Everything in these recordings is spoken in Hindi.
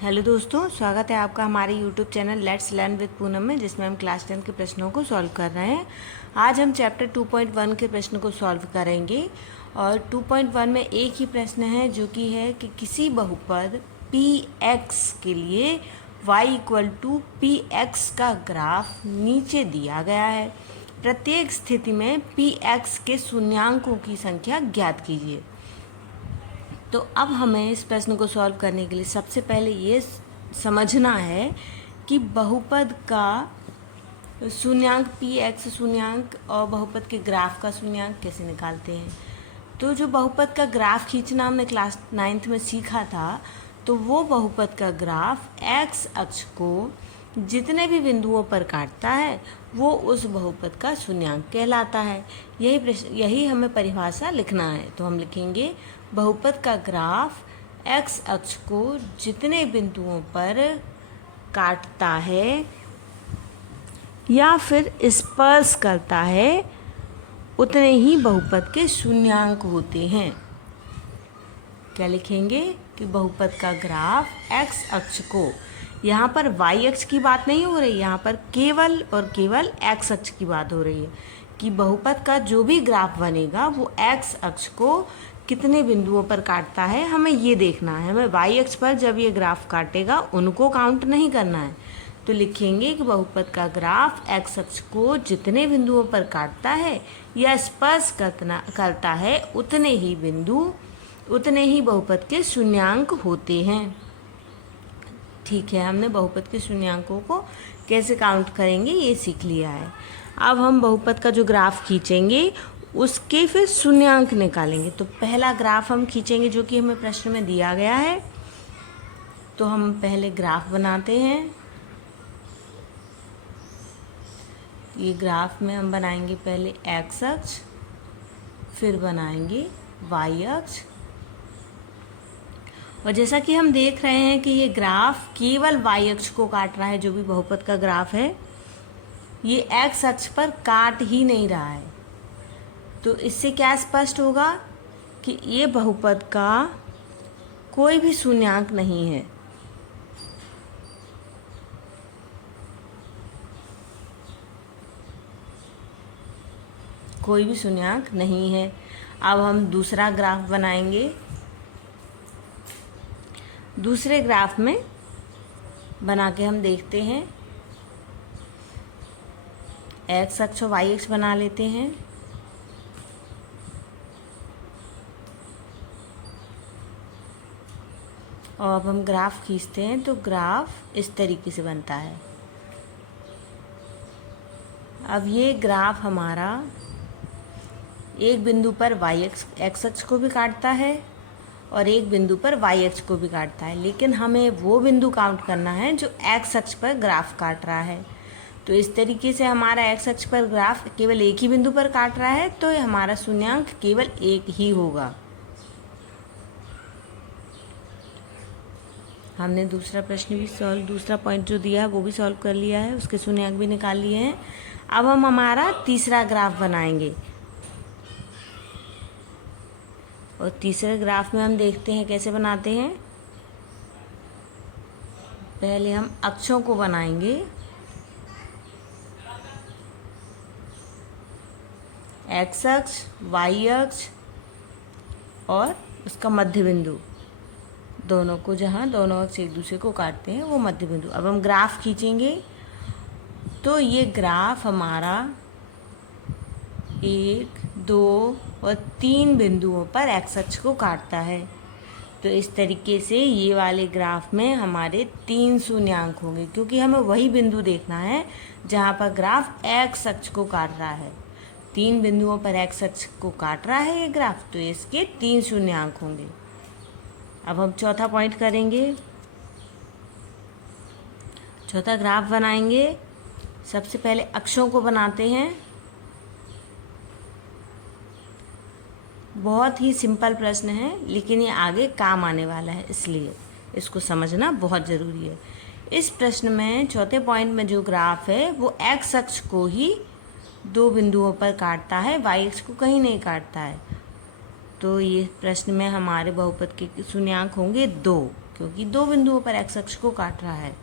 हेलो दोस्तों, स्वागत है आपका हमारे YouTube channel let's learn with Poonam में, जिसमें हम क्लास 10 के प्रश्नों को सॉल्व कर रहे हैं। आज हम चैप्टर 2.1 के प्रश्न को सॉल्व करेंगे और 2.1 में एक ही प्रश्न है जो कि है कि किसी बहुपद px के लिए y = px का ग्राफ नीचे दिया गया है। प्रत्येक स्थिति में px के शून्यांकों की संख्या ज्ञात कीजिए। तो अब हमें इस प्रश्न को सॉल्व करने के लिए सबसे पहले ये समझना है कि बहुपद का शून्यांक px शून्यांक और बहुपद के ग्राफ का शून्यांक कैसे निकालते हैं। तो जो बहुपद का ग्राफ खींचना हमने क्लास 9th में सीखा था, तो वो बहुपद का ग्राफ x अक्ष को जितने भी बिंदुओं पर काटता है वो उस बहुपद का शून्यांक कहलाता है। यही हमें परिभाषा लिखना है। तो हम लिखेंगे बहुपद का ग्राफ x अक्ष को जितने बिंदुओं पर काटता है या फिर स्पर्श करता है उतने ही बहुपद के शून्यांक होते हैं। क्या लिखेंगे कि बहुपद का ग्राफ x अक्ष को, यहाँ पर y अक्ष की बात नहीं हो रही, यहाँ पर केवल और केवल x अक्ष की बात हो रही है कि बहुपद का जो भी ग्राफ बनेगा वो x अक्ष को कितने बिंदुओं पर काटता है, हमें ये देखना है। हमें y अक्ष पर जब ये ग्राफ काटेगा उनको काउंट नहीं करना है। तो लिखेंगे कि बहुपद का ग्राफ x अक्ष को जितने बिंदुओं पर काटता है या स्पर्श करता है उतने ही बहुपद के शून्यांक होते हैं। ठीक है, हमने बहुपद के शून्यांकों को कैसे काउंट करेंगे ये सीख लिया है। अब हम बहुपद का जो ग्राफ खींचेंगे उसके फिर शून्यांक निकालेंगे। तो पहला ग्राफ हम खींचेंगे जो कि हमें प्रश्न में दिया गया है। तो हम पहले ग्राफ बनाते हैं। ये ग्राफ में हम बनाएंगे पहले x अक्ष, फिर बनाएंगे y अक्ष। और जैसा कि हम देख रहे हैं कि ये ग्राफ केवल y अक्ष को काट रहा है, जो भी बहुपद का ग्राफ है ये x अक्ष पर काट ही नहीं रहा है। तो इससे क्या स्पष्ट होगा कि ये बहुपद का कोई भी शून्यांक नहीं है। कोई भी शून्यांक नहीं है। अब हम दूसरा ग्राफ बनाएंगे। दूसरे ग्राफ में बना के हम देखते हैं। x अक्ष और y अक्ष बना लेते हैं। और अब हम ग्राफ खींचते हैं तो ग्राफ इस तरीके से बनता है। अब ये ग्राफ हमारा एक बिंदु पर x अक्ष को भी काटता है और एक बिंदु पर y अक्ष को भी काटता है, लेकिन हमें वो बिंदु काउंट करना है जो x अक्ष पर ग्राफ काट रहा है। तो इस तरीके से हमारा x अक्ष पर ग्राफ केवल एक ही बिंदु पर काट रहा है, तो हमारा शून्यांक केवल एक ही होगा। हमने दूसरा प्रश्न भी सॉल्व, दूसरा पॉइंट जो दिया है वो भी सॉल्व कर लिया है, उसके शून्यांक भी निकाल लिए हैं। अब हम हमारा तीसरा ग्राफ बनाएंगे और तीसरे ग्राफ में हम देखते हैं कैसे बनाते हैं। पहले हम अक्षों को बनाएंगे। x अक्ष, y अक्ष और उसका मध्य बिंदु, दोनों को जहाँ दोनों अक्ष एक दूसरे को काटते हैं वो मध्य बिंदु। अब हम ग्राफ खींचेंगे तो ये ग्राफ हमारा 1, 2 और 3 बिंदुओं पर x अक्ष को काटता है। तो इस तरीके से ये वाले ग्राफ में हमारे 3 शून्यांक होंगे, क्योंकि हमें वही बिंदु देखना है जहाँ पर ग्राफ x अक्ष को काट रहा है। 3 बिंदुओं पर x अक्ष को काट रहा है ये ग्राफ, तो इसके 3 शून्यांक होंगे। अब हम चौथा पॉइंट करेंगे। चौथा ग्राफ बनाएंगे। सबसे पहले अक्षों को बनाते हैं। बहुत ही सिंपल प्रश्न है, लेकिन ये आगे काम आने वाला है, इसलिए इसको समझना बहुत ज़रूरी है। इस प्रश्न में चौथे पॉइंट में जो ग्राफ है वो x अक्ष को ही 2 बिंदुओं पर काटता है, y अक्ष को कहीं नहीं काटता है। तो ये प्रश्न में हमारे बहुपद के शून्यांक होंगे 2, क्योंकि दो बिंदुओं पर एक्स अक्ष को काट रहा है।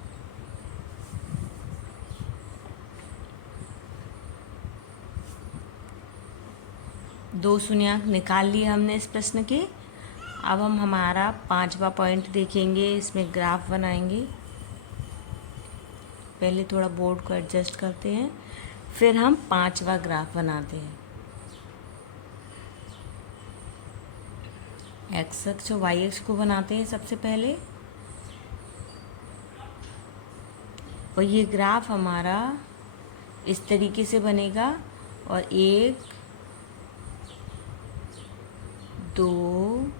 दो शून्यंक निकाल लिए हमने इस प्रश्न के। अब हम हमारा 5वां पॉइंट देखेंगे, इसमें ग्राफ बनाएंगे। पहले थोड़ा बोर्ड को एडजस्ट करते हैं, फिर हम 5वां ग्राफ बनाते हैं। एक्स अक्ष और वाई अक्ष को बनाते हैं सबसे पहले, और ये ग्राफ हमारा इस तरीके से बनेगा। और 1 2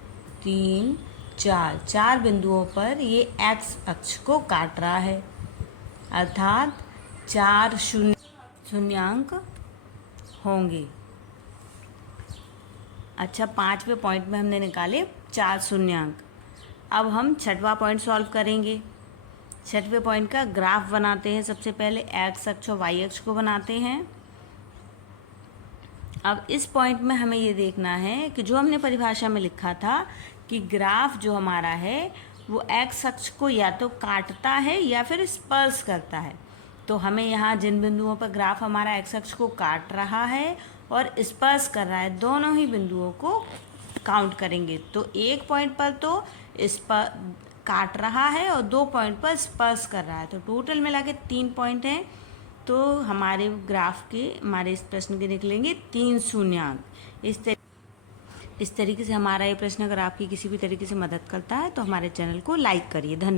3 4 बिंदुओं पर ये एक्स अक्ष को काट रहा है, अर्थात 4 शून्यांक होंगे। अच्छा, 5वें पॉइंट में हमने निकाले 4 शून्यांक। अब हम 6वां पॉइंट सॉल्व करेंगे। 6वें पॉइंट का ग्राफ बनाते हैं। सबसे पहले एक्स अक्ष और वाई अक्ष को बनाते हैं। अब इस पॉइंट में हमें ये देखना है कि जो हमने परिभाषा में लिखा था कि ग्राफ जो हमारा है वो एक्स अक्ष को या तो काटता है या फिर स्पर्श करता है। तो हमें यहाँ जिन बिंदुओं पर ग्राफ हमारा एक्स अक्ष को काट रहा है और स्पर्श कर रहा है, दोनों ही बिंदुओं को काउंट करेंगे। तो एक पॉइंट पर तो काट रहा है और 2 पॉइंट पर स्पर्श कर रहा है, तो टोटल मिला के 3 पॉइंट हैं। तो हमारे ग्राफ के, हमारे इस प्रश्न के निकलेंगे 3 शून्यांक। इस तरीके से हमारा ये प्रश्न अगर आपकी किसी भी तरीके से मदद करता है तो हमारे चैनल को लाइक करिए। धन्यवाद।